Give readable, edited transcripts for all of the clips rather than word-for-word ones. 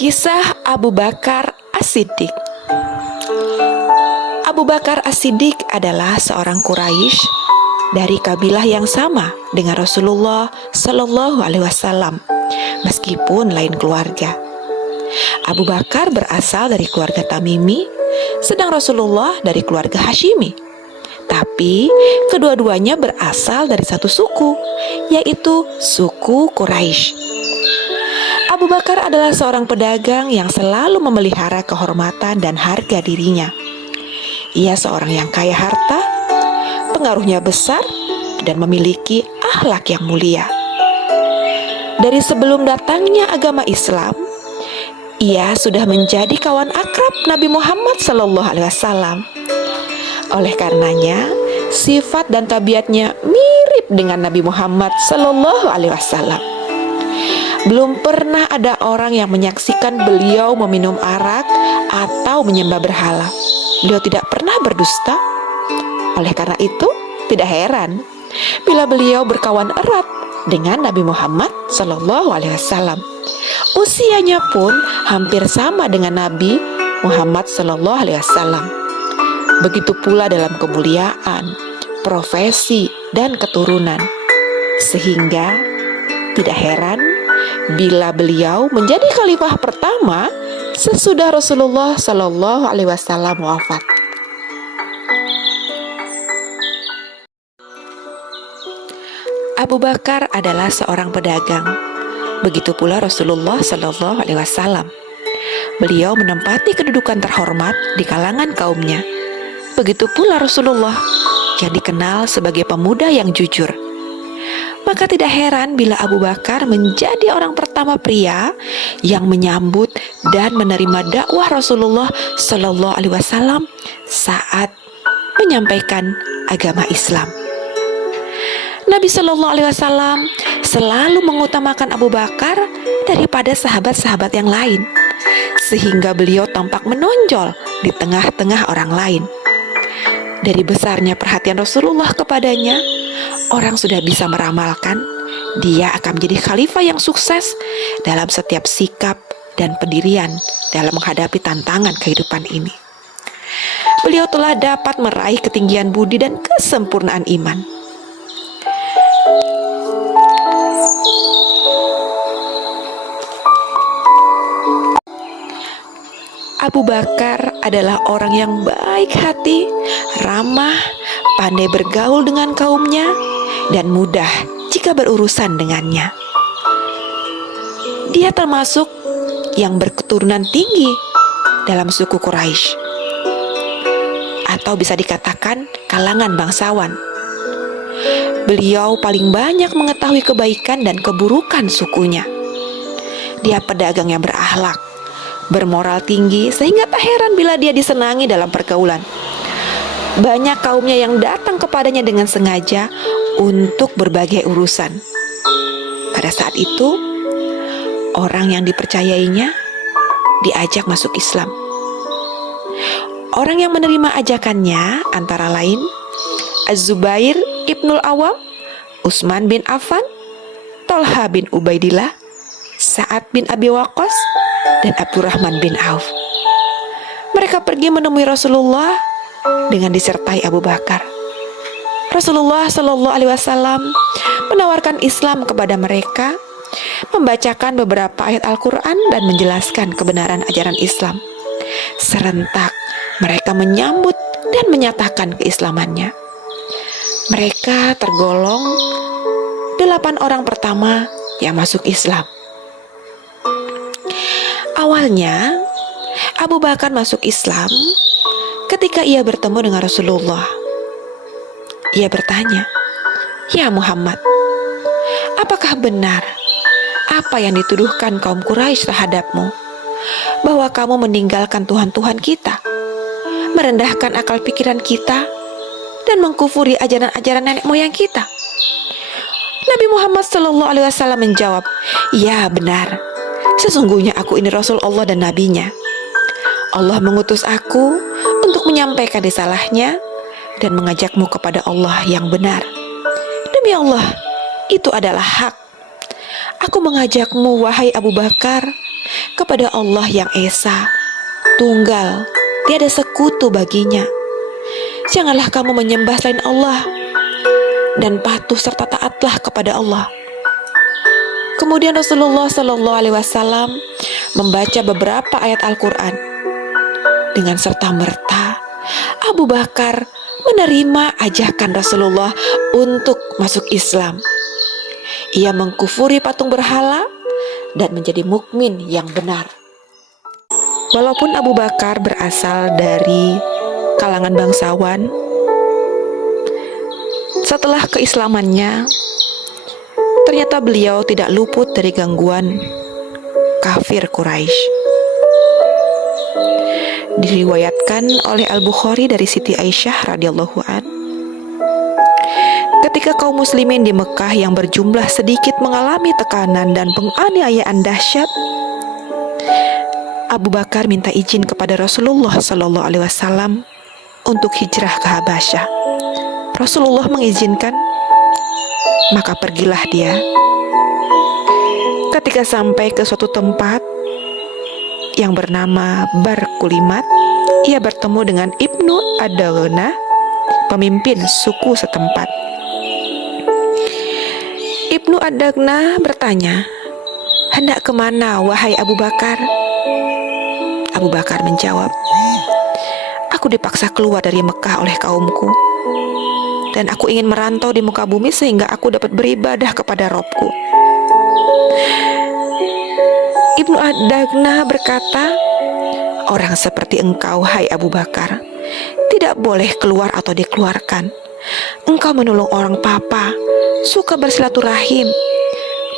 Kisah Abu Bakar As-Siddiq. Abu Bakar As-Siddiq adalah seorang Quraisy dari kabilah yang sama dengan Rasulullah Shallallahu Alaihi Wasallam, meskipun lain keluarga. Abu Bakar berasal dari keluarga Tamimi, sedang Rasulullah dari keluarga Hashimi. Tapi kedua-duanya berasal dari satu suku, yaitu suku Quraisy. Abu Bakar adalah seorang pedagang yang selalu memelihara kehormatan dan harga dirinya. Ia seorang yang kaya harta, pengaruhnya besar, dan memiliki akhlak yang mulia. Dari sebelum datangnya agama Islam, ia sudah menjadi kawan akrab Nabi Muhammad SAW. Oleh karenanya, sifat dan tabiatnya mirip dengan Nabi Muhammad SAW. Belum pernah ada orang yang menyaksikan beliau meminum arak atau menyembah berhala. Beliau tidak pernah berdusta. Oleh karena itu, tidak heran bila beliau berkawan erat dengan Nabi Muhammad SAW. Usianya pun hampir sama dengan Nabi Muhammad SAW. Begitu pula dalam kemuliaan, profesi, dan keturunan. Sehingga tidak heran bila beliau menjadi khalifah pertama sesudah Rasulullah Shallallahu Alaihi Wasallam wafat. Abu Bakar adalah seorang pedagang. Begitu pula Rasulullah Shallallahu Alaihi Wasallam. Beliau menempati kedudukan terhormat di kalangan kaumnya. Begitu pula Rasulullah yang dikenal sebagai pemuda yang jujur. Maka tidak heran bila Abu Bakar menjadi orang pertama pria yang menyambut dan menerima dakwah Rasulullah Shallallahu Alaihi Wasallam saat menyampaikan agama Islam. Nabi Shallallahu Alaihi Wasallam selalu mengutamakan Abu Bakar daripada sahabat-sahabat yang lain, sehingga beliau tampak menonjol di tengah-tengah orang lain. Dari besarnya perhatian Rasulullah kepadanya, orang sudah bisa meramalkan dia akan menjadi khalifah yang sukses dalam setiap sikap dan pendirian dalam menghadapi tantangan kehidupan ini. Beliau telah dapat meraih ketinggian budi dan kesempurnaan iman. Abu Bakar adalah orang yang baik hati, ramah, pandai bergaul dengan kaumnya, dan mudah jika berurusan dengannya. Dia termasuk yang berketurunan tinggi dalam suku Quraisy, atau bisa dikatakan kalangan bangsawan. Beliau paling banyak mengetahui kebaikan dan keburukan sukunya. Dia pedagang yang berakhlak, bermoral tinggi, sehingga tak heran bila dia disenangi dalam pergaulan. Banyak kaumnya yang datang kepadanya dengan sengaja untuk berbagai urusan. Pada saat itu, orang yang dipercayainya diajak masuk Islam. Orang yang menerima ajakannya antara lain Az-Zubair Ibnul Awam, Utsman bin Affan, Thalha bin Ubaidillah, Sa'ad bin Abi Waqqas, dan Abdurrahman bin Auf. Mereka pergi menemui Rasulullah dengan disertai Abu Bakar. Rasulullah Shallallahu Alaihi Wasallam menawarkan Islam kepada mereka, membacakan beberapa ayat Al-Quran dan menjelaskan kebenaran ajaran Islam. Serentak mereka menyambut dan menyatakan keislamannya. Mereka tergolong 8 orang pertama yang masuk Islam. Awalnya, Abu Bakar masuk Islam ketika ia bertemu dengan Rasulullah. Ia bertanya, "Ya Muhammad, apakah benar apa yang dituduhkan kaum Quraisy terhadapmu, bahwa kamu meninggalkan Tuhan-Tuhan kita, merendahkan akal pikiran kita, dan mengkufuri ajaran-ajaran nenek moyang kita?" Nabi Muhammad SAW menjawab, "Ya benar. Sesungguhnya aku ini Rasul Allah dan Nabi-Nya. Allah mengutus aku untuk menyampaikan risalahnya dan mengajakmu kepada Allah yang benar. Demi Allah, itu adalah hak. Aku mengajakmu, wahai Abu Bakar, kepada Allah yang Esa, Tunggal, tiada sekutu baginya. Janganlah kamu menyembah selain Allah, dan patuh serta taatlah kepada Allah. Kemudian Rasulullah Shallallahu Alaihi Wasallam membaca beberapa ayat Al-Quran. Dengan serta-merta, Abu Bakar menerima ajakan Rasulullah untuk masuk Islam. Ia mengkufuri patung berhala dan menjadi mukmin yang benar. Walaupun Abu Bakar berasal dari kalangan bangsawan, setelah keislamannya, ternyata beliau tidak luput dari gangguan kafir Quraisy. Diriwayatkan oleh Al-Bukhari dari Siti Aisyah radhiyallahu an, ketika kaum muslimin di Mekah yang berjumlah sedikit mengalami tekanan dan penganiayaan dahsyat, Abu Bakar minta izin kepada Rasulullah Shallallahu Alaihi Wasallam untuk hijrah ke Habasyah. Rasulullah mengizinkan, maka pergilah dia. Ketika sampai ke suatu tempat yang bernama Barkulimat, ia bertemu dengan Ibnu Adagna, pemimpin suku setempat. Ibnu Adagna bertanya, "Hendak kemana, wahai Abu Bakar?" Abu Bakar menjawab, "Aku dipaksa keluar dari Mekah oleh kaumku, dan aku ingin merantau di muka bumi sehingga aku dapat beribadah kepada Robku." Ibnu Adagna berkata, "Orang seperti engkau, hai Abu Bakar, tidak boleh keluar atau dikeluarkan. Engkau menolong orang papa, suka bersilaturahim,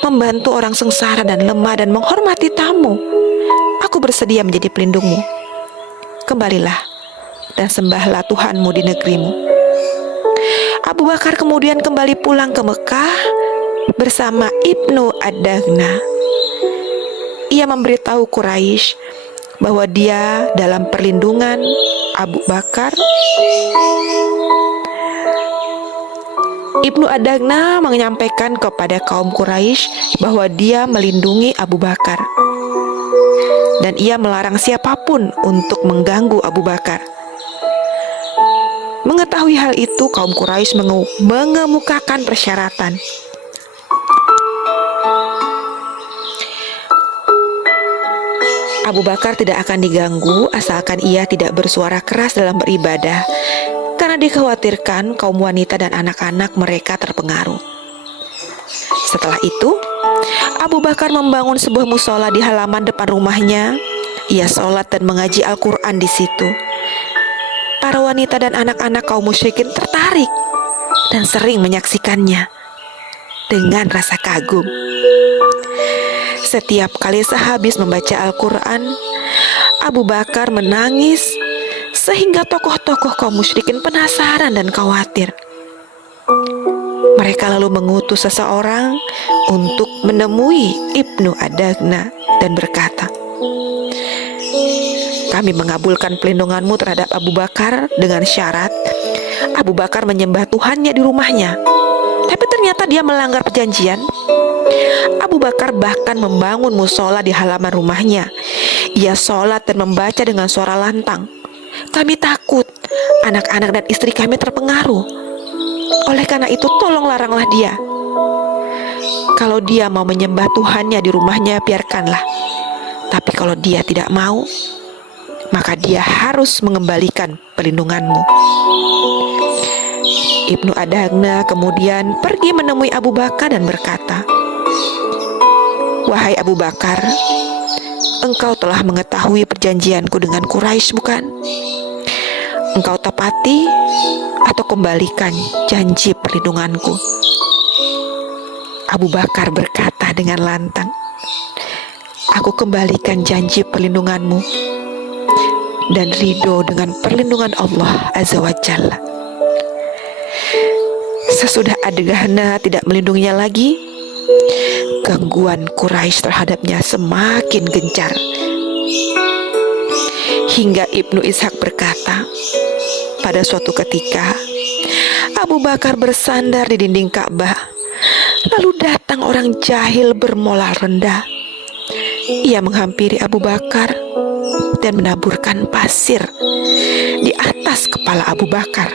membantu orang sengsara dan lemah, dan menghormati tamu. Aku bersedia menjadi pelindungmu. Kembalilah dan sembahlah Tuhanmu di negerimu." Abu Bakar kemudian kembali pulang ke Mekah bersama Ibnu Adagna. Ia memberitahu Quraisy bahwa dia dalam perlindungan Abu Bakar. Ibnu Adagna menyampaikan kepada kaum Quraisy bahwa dia melindungi Abu Bakar, dan ia melarang siapapun untuk mengganggu Abu Bakar. Mengetahui hal itu, kaum Quraisy mengemukakan persyaratan. Abu Bakar tidak akan diganggu asalkan ia tidak bersuara keras dalam beribadah, karena dikhawatirkan kaum wanita dan anak-anak mereka terpengaruh. Setelah itu, Abu Bakar membangun sebuah musola di halaman depan rumahnya. Ia sholat dan mengaji Al-Quran di situ. Para wanita dan anak-anak kaum musyrikin tertarik dan sering menyaksikannya dengan rasa kagum. Setiap kali sehabis membaca Al-Quran, Abu Bakar menangis sehingga tokoh-tokoh kaum musyrikin penasaran dan khawatir. Mereka lalu mengutus seseorang untuk menemui Ibnu Adagna dan berkata, "Kami mengabulkan pelindunganmu terhadap Abu Bakar dengan syarat Abu Bakar menyembah Tuhannya di rumahnya. Tapi ternyata dia melanggar perjanjian. Abu Bakar bahkan membangun musola di halaman rumahnya. Ia sholat dan membaca dengan suara lantang. Kami takut anak-anak dan istri kami terpengaruh. Oleh karena itu tolong laranglah dia. Kalau dia mau menyembah Tuhannya di rumahnya, biarkanlah. Tapi kalau dia tidak mau, maka dia harus mengembalikan perlindunganmu." Ibnu Adagna kemudian pergi menemui Abu Bakar dan berkata, "Wahai Abu Bakar, engkau telah mengetahui perjanjianku dengan Quraisy, bukan? Engkau tepati atau kembalikan janji perlindunganku?" Abu Bakar berkata dengan lantang, "Aku kembalikan janji perlindunganmu dan ridho dengan perlindungan Allah Azza wa Jalla." Sesudah Adagna tidak melindunginya lagi, gangguan Quraisy terhadapnya semakin gencar. Hingga Ibnu Ishaq berkata, pada suatu ketika Abu Bakar bersandar di dinding Ka'bah, lalu datang orang jahil bermoral rendah. Ia menghampiri Abu Bakar dan menaburkan pasir di atas kepala Abu Bakar.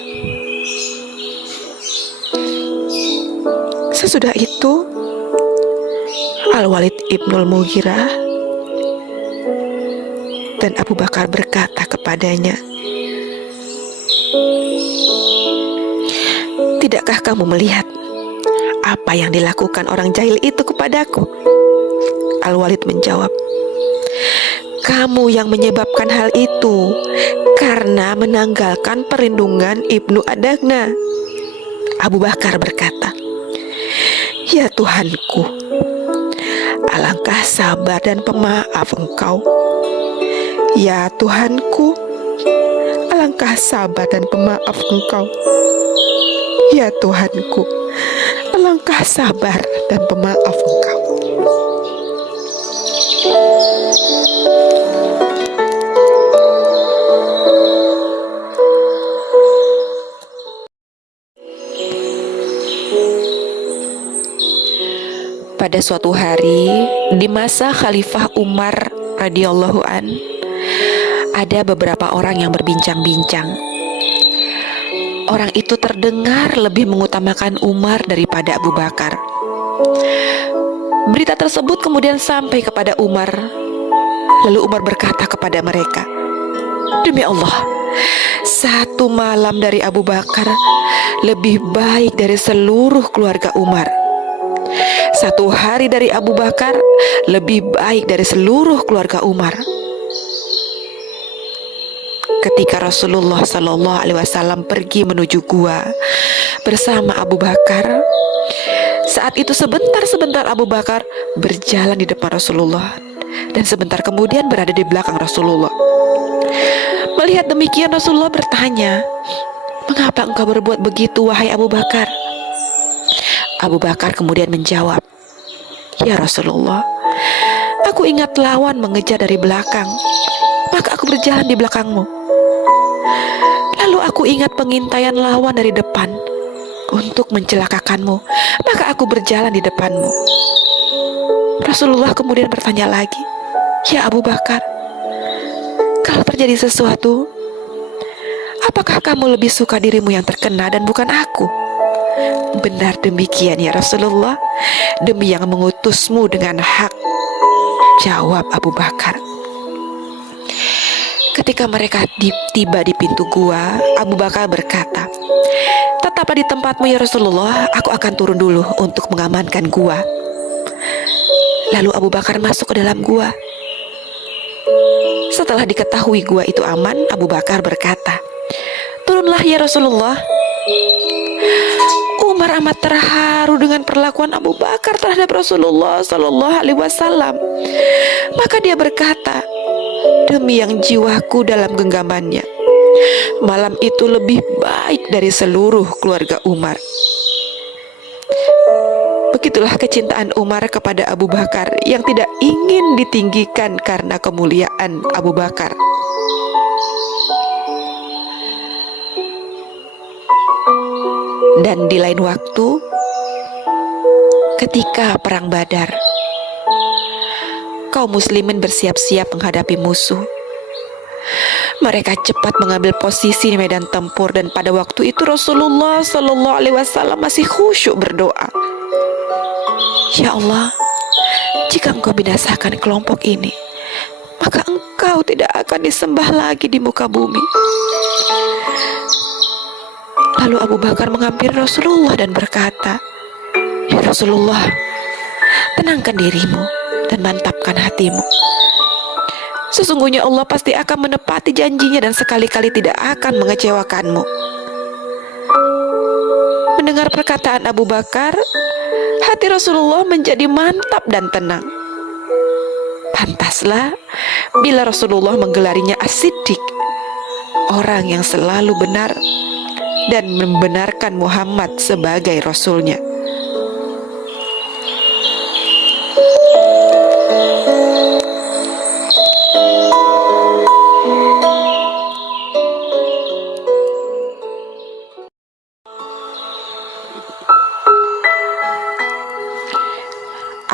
Sesudah itu, Al-Walid ibnul Mughirah dan Abu Bakar berkata kepadanya, "Tidakkah kamu melihat apa yang dilakukan orang jahil itu kepadaku?" Al-Walid menjawab, "Kamu yang menyebabkan hal itu karena menanggalkan perlindungan Ibnu Adagna." Abu Bakar berkata, "Ya Tuhanku, alangkah sabar dan pemaaf Engkau. Ya Tuhanku, alangkah sabar dan pemaaf Engkau. Ya Tuhanku, alangkah sabar dan pemaaf Engkau." Pada suatu hari di masa Khalifah Umar radhiyallahu an, ada beberapa orang yang berbincang-bincang. Orang itu terdengar lebih mengutamakan Umar daripada Abu Bakar. Berita tersebut kemudian sampai kepada Umar. Lalu Umar berkata kepada mereka, "Demi Allah, satu malam dari Abu Bakar lebih baik dari seluruh keluarga Umar. Satu hari dari Abu Bakar lebih baik dari seluruh keluarga Umar." Ketika Rasulullah Shallallahu Alaihi Wasallam pergi menuju gua bersama Abu Bakar, saat itu sebentar Abu Bakar berjalan di depan Rasulullah dan sebentar kemudian berada di belakang Rasulullah. Melihat demikian, Rasulullah bertanya, "Mengapa engkau berbuat begitu, wahai Abu Bakar?" Abu Bakar kemudian menjawab, "Ya Rasulullah, aku ingat lawan mengejar dari belakang, maka aku berjalan di belakangmu. Lalu aku ingat pengintaian lawan dari depan untuk mencelakakanmu, maka aku berjalan di depanmu." Rasulullah kemudian bertanya lagi, "Ya Abu Bakar, kalau terjadi sesuatu, apakah kamu lebih suka dirimu yang terkena dan bukan aku?" "Benar demikian ya Rasulullah, demi yang mengutusmu dengan hak," jawab Abu Bakar. Ketika mereka tiba di pintu gua, Abu Bakar berkata, "Tetaplah di tempatmu ya Rasulullah, aku akan turun dulu untuk mengamankan gua." Lalu Abu Bakar masuk ke dalam gua. Setelah diketahui gua itu aman, Abu Bakar berkata, "Turunlah ya Rasulullah." Umar amat terharu dengan perlakuan Abu Bakar terhadap Rasulullah Shallallahu Alaihi Wasallam. Maka dia berkata, "Demi yang jiwaku dalam genggamannya, malam itu lebih baik dari seluruh keluarga Umar." Begitulah kecintaan Umar kepada Abu Bakar yang tidak ingin ditinggikan karena kemuliaan Abu Bakar. Dan di lain waktu, ketika perang Badar, kaum muslimin bersiap-siap menghadapi musuh. Mereka cepat mengambil posisi di medan tempur, dan pada waktu itu Rasulullah Shallallahu Alaihi Wasallam masih khusyuk berdoa, "Ya Allah, jika Engkau binasakan kelompok ini, maka Engkau tidak akan disembah lagi di muka bumi." Lalu Abu Bakar menghampiri Rasulullah dan berkata, "Ya Rasulullah, tenangkan dirimu dan mantapkan hatimu. Sesungguhnya Allah pasti akan menepati janjinya dan sekali-kali tidak akan mengecewakanmu." Mendengar perkataan Abu Bakar, hati Rasulullah menjadi mantap dan tenang. Pantaslah bila Rasulullah menggelarinya As-Siddiq, orang yang selalu benar dan membenarkan Muhammad sebagai Rasulnya.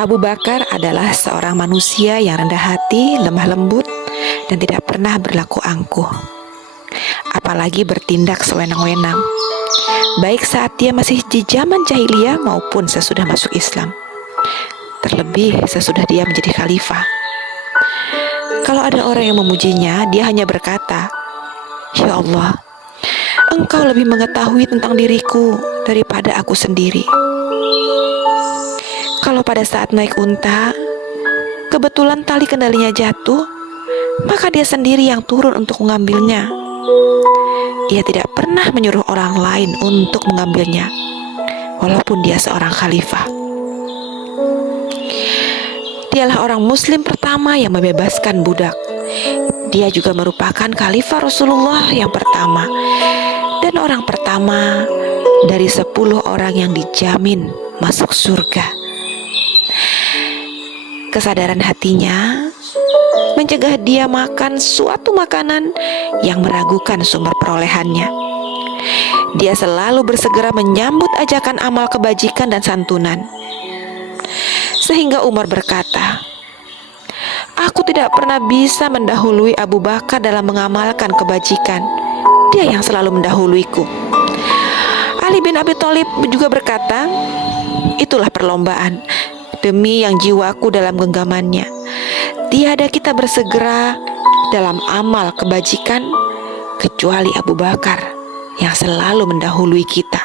Abu Bakar adalah seorang manusia yang rendah hati, lemah lembut, dan tidak pernah berlaku angkuh, apalagi bertindak sewenang-wenang, baik saat dia masih di zaman jahiliyah maupun sesudah masuk Islam, terlebih sesudah dia menjadi khalifah. Kalau ada orang yang memujinya, dia hanya berkata, "Ya Allah, Engkau lebih mengetahui tentang diriku daripada aku sendiri." Kalau pada saat naik unta, kebetulan tali kendalinya jatuh, maka dia sendiri yang turun untuk mengambilnya. Ia tidak pernah menyuruh orang lain untuk mengambilnya, walaupun dia seorang khalifah. Dialah orang muslim pertama yang membebaskan budak. Dia juga merupakan khalifah Rasulullah yang pertama, dan orang pertama dari 10 orang yang dijamin masuk surga. Kesadaran hatinya mencegah dia makan suatu makanan yang meragukan sumber perolehannya. Dia selalu bersegera menyambut ajakan amal kebajikan dan santunan. Sehingga Umar berkata, "Aku tidak pernah bisa mendahului Abu Bakar dalam mengamalkan kebajikan. Dia yang selalu mendahuluiku." Ali bin Abi Thalib juga berkata, "Itulah perlombaan. Demi yang jiwaku dalam genggamannya, tiada kita bersegera dalam amal kebajikan kecuali Abu Bakar yang selalu mendahului kita."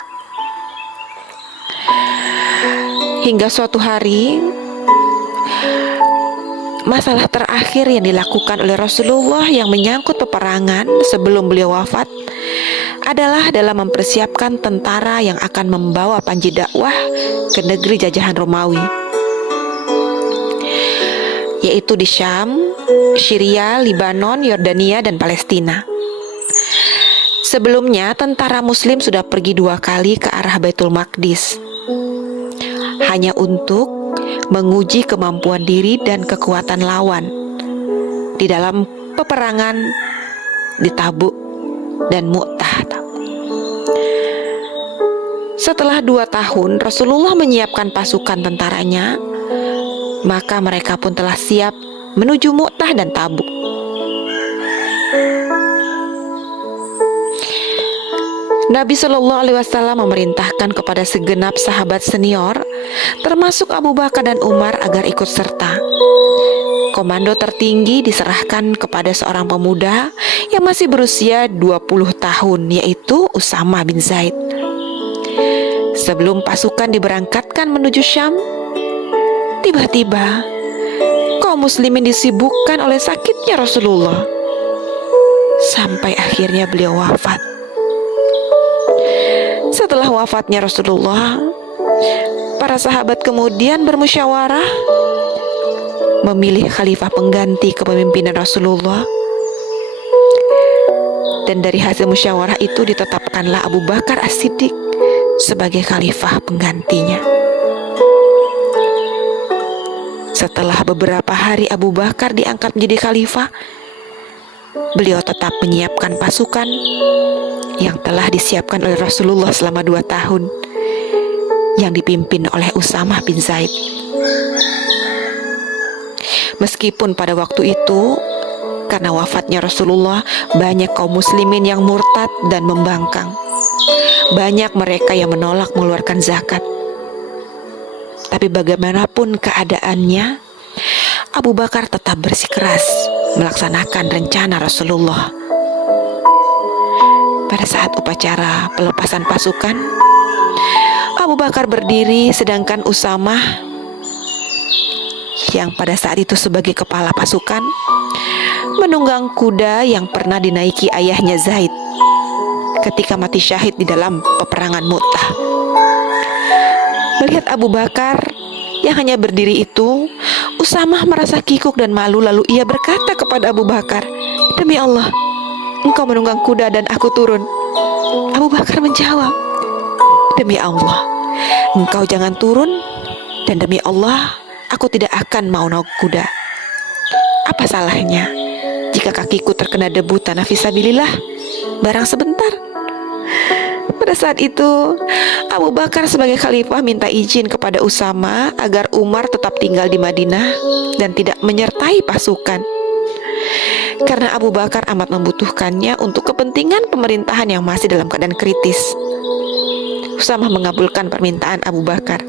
Hingga suatu hari, masalah terakhir yang dilakukan oleh Rasulullah yang menyangkut peperangan sebelum beliau wafat adalah dalam mempersiapkan tentara yang akan membawa panji dakwah ke negeri jajahan Romawi, yaitu di Syam, Syria, Libanon, Yordania, dan Palestina. Sebelumnya, tentara Muslim sudah pergi 2 kali ke arah Baitul Maqdis, hanya untuk menguji kemampuan diri dan kekuatan lawan di dalam peperangan di Tabuk dan Mu'tah. Setelah 2 tahun Rasulullah menyiapkan pasukan tentaranya, maka mereka pun telah siap menuju Mu'tah dan Tabuk. Nabi Shallallahu Alaihi Wasallam memerintahkan kepada segenap sahabat senior, termasuk Abu Bakar dan Umar, agar ikut serta. Komando tertinggi diserahkan kepada seorang pemuda yang masih berusia 20 tahun, yaitu Usama bin Zaid. Sebelum pasukan diberangkatkan menuju Syam, tiba-tiba kaum muslimin disibukkan oleh sakitnya Rasulullah, sampai akhirnya beliau wafat. Setelah wafatnya Rasulullah, para sahabat kemudian bermusyawarah memilih khalifah pengganti kepemimpinan Rasulullah. Dan dari hasil musyawarah itu ditetapkanlah Abu Bakar As-Siddiq sebagai khalifah penggantinya. Setelah beberapa hari Abu Bakar diangkat menjadi khalifah, beliau tetap menyiapkan pasukan yang telah disiapkan oleh Rasulullah selama 2 tahun, yang dipimpin oleh Usama bin Zaid. Meskipun pada waktu itu, karena wafatnya Rasulullah, banyak kaum muslimin yang murtad dan membangkang. Banyak mereka yang menolak mengeluarkan zakat. Tapi bagaimanapun keadaannya, Abu Bakar tetap bersikeras melaksanakan rencana Rasulullah. Pada saat upacara pelepasan pasukan, Abu Bakar berdiri sedangkan Usama, yang pada saat itu sebagai kepala pasukan, menunggang kuda yang pernah dinaiki ayahnya Zaid ketika mati syahid di dalam peperangan Mu'tah. Melihat Abu Bakar yang hanya berdiri itu, Usama merasa kikuk dan malu, lalu ia berkata kepada Abu Bakar, "Demi Allah, engkau menunggang kuda dan aku turun." Abu Bakar menjawab, "Demi Allah, engkau jangan turun, dan demi Allah, aku tidak akan mau naik kuda. Apa salahnya jika kakiku terkena debu tanah fisabilillah barang sebentar?" Pada saat itu, Abu Bakar sebagai khalifah minta izin kepada Usama agar Umar tetap tinggal di Madinah dan tidak menyertai pasukan. Karena Abu Bakar amat membutuhkannya untuk kepentingan pemerintahan yang masih dalam keadaan kritis. Usama mengabulkan permintaan Abu Bakar.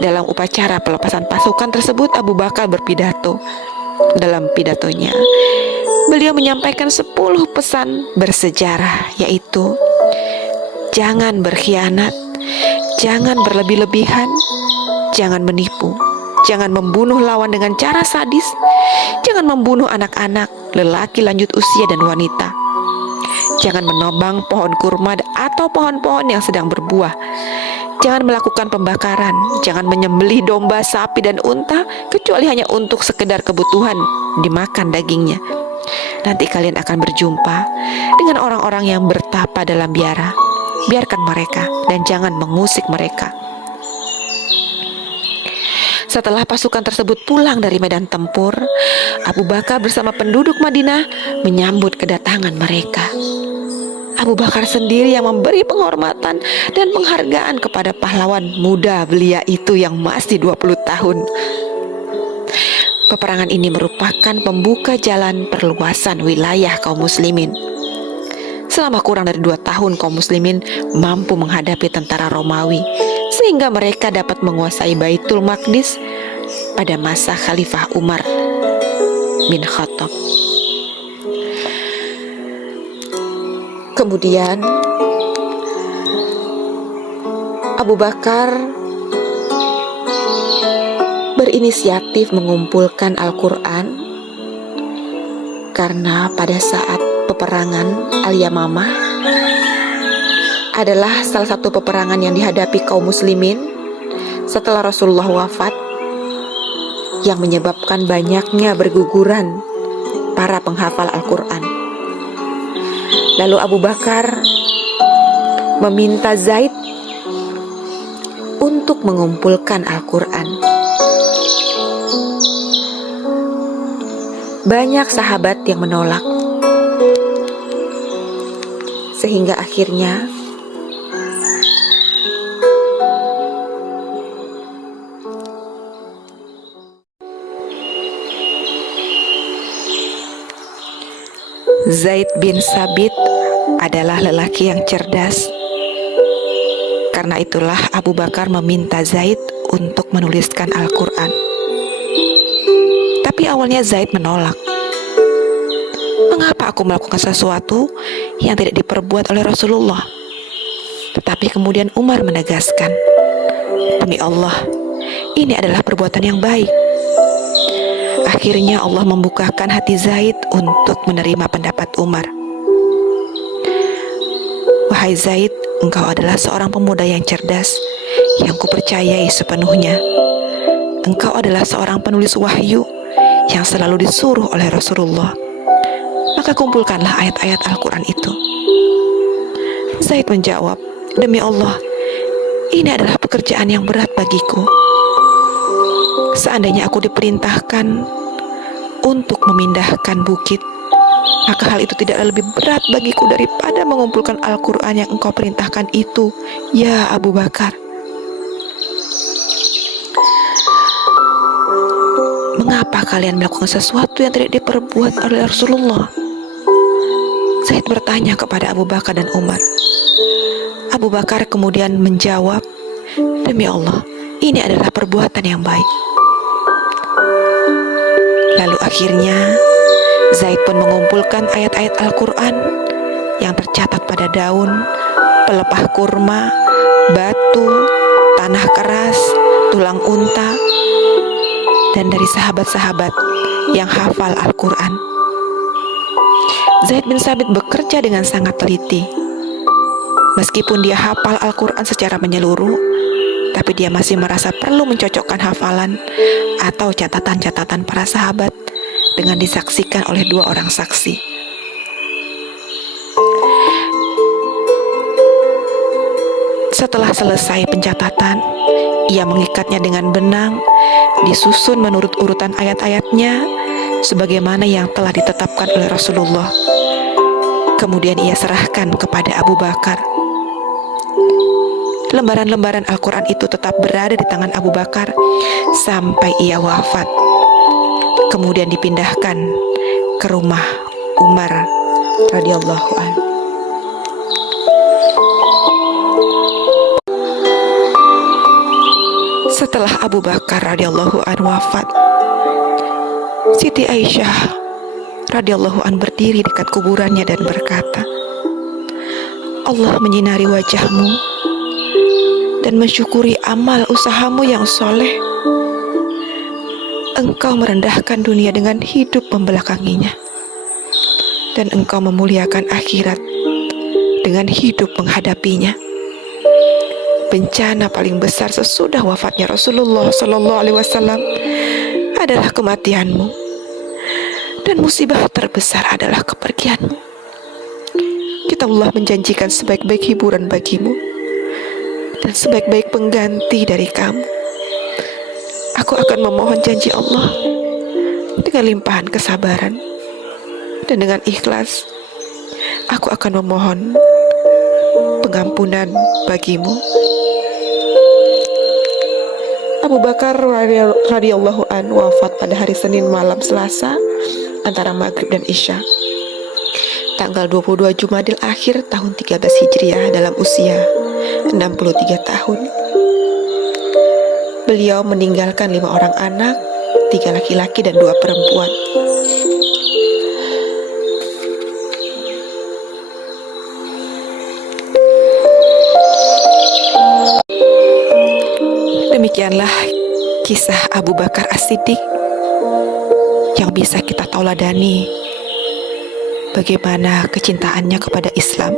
Dalam upacara pelepasan pasukan tersebut, Abu Bakar berpidato. Dalam pidatonya, beliau menyampaikan 10 pesan bersejarah, yaitu jangan berkhianat, jangan berlebih-lebihan, jangan menipu, jangan membunuh lawan dengan cara sadis, jangan membunuh anak-anak, lelaki lanjut usia dan wanita, jangan menobang pohon kurma atau pohon-pohon yang sedang berbuah, jangan melakukan pembakaran, jangan menyembelih domba, sapi, dan unta kecuali hanya untuk sekedar kebutuhan dimakan dagingnya. Nanti kalian akan berjumpa dengan orang-orang yang bertapa dalam biara. Biarkan mereka dan jangan mengusik mereka. Setelah pasukan tersebut pulang dari medan tempur, Abu Bakar bersama penduduk Madinah menyambut kedatangan mereka. Abu Bakar sendiri yang memberi penghormatan dan penghargaan kepada pahlawan muda belia itu yang masih 20 tahun. Peperangan ini merupakan pembuka jalan perluasan wilayah kaum muslimin. Selama kurang dari 2 tahun, kaum muslimin mampu menghadapi tentara Romawi sehingga mereka dapat menguasai Baitul Maqdis pada masa Khalifah Umar bin Khattab. Kemudian Abu Bakar berinisiatif mengumpulkan Al-Quran karena pada saat peperangan Al-Yamamah adalah salah satu peperangan yang dihadapi kaum muslimin setelah Rasulullah wafat, yang menyebabkan banyaknya berguguran para penghafal Al-Quran. Lalu Abu Bakar meminta Zaid untuk mengumpulkan Al-Quran. Banyak sahabat yang menolak, sehingga akhirnya Zaid bin Sabit adalah lelaki yang cerdas. Karena itulah Abu Bakar meminta Zaid untuk menuliskan Al-Quran. Tapi awalnya Zaid menolak. Mengapa aku melakukan sesuatu yang tidak diperbuat oleh Rasulullah? Tetapi kemudian Umar menegaskan, demi Allah, ini adalah perbuatan yang baik. Akhirnya Allah membukakan hati Zaid untuk menerima pendapat Umar. Wahai Zaid, engkau adalah seorang pemuda yang cerdas, yang kupercayai sepenuhnya. Engkau adalah seorang penulis wahyu yang selalu disuruh oleh Rasulullah. Maka kumpulkanlah ayat-ayat Al-Quran itu. Zaid menjawab, demi Allah, ini adalah pekerjaan yang berat bagiku. Seandainya aku diperintahkan untuk memindahkan bukit, maka hal itu tidak lebih berat bagiku daripada mengumpulkan Al-Quran yang engkau perintahkan itu, ya Abu Bakar. Mengapa kalian melakukan sesuatu yang tidak diperbuat oleh Rasulullah? Zaid bertanya kepada Abu Bakar dan Umar. Abu Bakar kemudian menjawab, demi Allah, ini adalah perbuatan yang baik. Lalu akhirnya Zaid pun mengumpulkan ayat-ayat Al-Quran yang tercatat pada daun, pelepah kurma, batu, tanah keras, tulang unta, dan dari sahabat-sahabat yang hafal Al-Quran. Zaid bin Sabit bekerja dengan sangat teliti. Meskipun dia hafal Al-Quran secara menyeluruh, tapi dia masih merasa perlu mencocokkan hafalan atau catatan-catatan para sahabat dengan disaksikan oleh 2 orang saksi. Setelah selesai pencatatan, ia mengikatnya dengan benang, disusun menurut urutan ayat-ayatnya sebagaimana yang telah ditetapkan oleh Rasulullah. Kemudian ia serahkan kepada Abu Bakar. Lembaran-lembaran Al-Quran itu tetap berada di tangan Abu Bakar sampai ia wafat. Kemudian dipindahkan ke rumah Umar radhiyallahu anhu. Setelah Abu Bakar radhiyallahu anhu wafat, Siti Aisyah radhiyallahu anha berdiri dekat kuburannya dan berkata, Allah menyinari wajahmu dan mensyukuri amal usahamu yang soleh. Engkau merendahkan dunia dengan hidup membelakanginya, dan engkau memuliakan akhirat dengan hidup menghadapinya. Bencana paling besar sesudah wafatnya Rasulullah SAW adalah kematianmu, dan musibah terbesar adalah kepergianmu. Kitabullah menjanjikan sebaik-baik hiburan bagimu dan sebaik-baik pengganti dari kamu. Aku akan memohon janji Allah dengan limpahan kesabaran, dan dengan ikhlas aku akan memohon pengampunan bagimu. Abu Bakar radhiyallahu anhu wafat pada hari Senin malam Selasa antara Maghrib dan Isya, tanggal 22 Jumadil Akhir tahun 13 Hijriah dalam usia 63 tahun. Beliau meninggalkan 5 orang anak, 3 laki-laki dan 2 perempuan. Demikianlah kisah Abu Bakar As-Siddiq yang bisa kita tauladani bagaimana kecintaannya kepada Islam.